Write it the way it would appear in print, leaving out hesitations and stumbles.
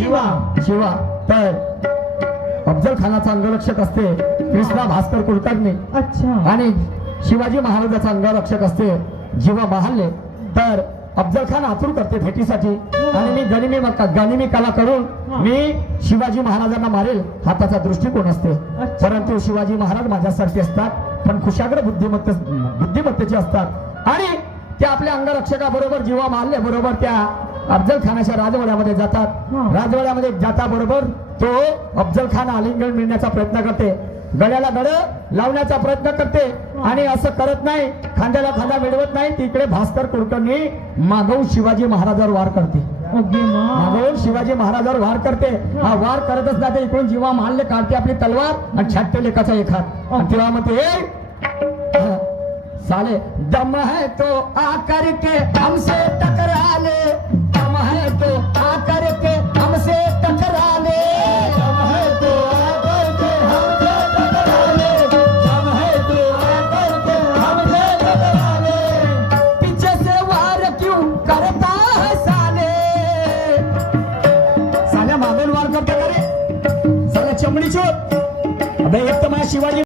शिवा तर अफजल खानाचा अंगरक्षक असते कृष्णा भास्कर कुलकर्णी अच्छा आणि शिवाजी महाराजाचा अंगरक्षक असते जीवा महाले. तर अफजल खान आतुर करते भेटीसाठी आणि मी गनिमी कला करून मी शिवाजी महाराजांना मारेल हाताचा दृष्टिकोन असते. परंतु शिवाजी महाराज माझ्यासारखे असतात पण कुशाग्र बुद्धिमत्तेचे असतात आणि ते आपल्या अंगरक्षकाबरोबर जीवा महाले बरोबर त्या अफजल खानाच्या राजवाड्यामध्ये जातात. राजवाड्यामध्ये जाता बरोबर तो अफजल खान आलिंगन मिळण्याचा प्रयत्न करते, गळ्याला गळ लावण्याचा प्रयत्न करते आणि असं करत नाही, खांद्याला खांदा मिळवत नाही. तिकडे भास्कर कुलकर्णी मागवून शिवाजी महाराजावर वार करते. मागवून शिवाजी महाराजावर वार करते. हा वार करत असला ते इकडून जीवा महालने काढते आपली तलवार आणि छाटते लेखाचा एक हात आणि तेव्हा म्हणते साले दम है तो आकर के हमसे टकरा ले, दम है तो आकर के हमसे टकरा ले, दम है तो आकर के हमसे टकरा ले, दम है तो आकर के हमसे टकरा ले, पीछे से वार क्यों करता है साले. साल्या मागून वार करता का रे साल्या चमडी चोर. अबे एक तर माझ्या शिवाजी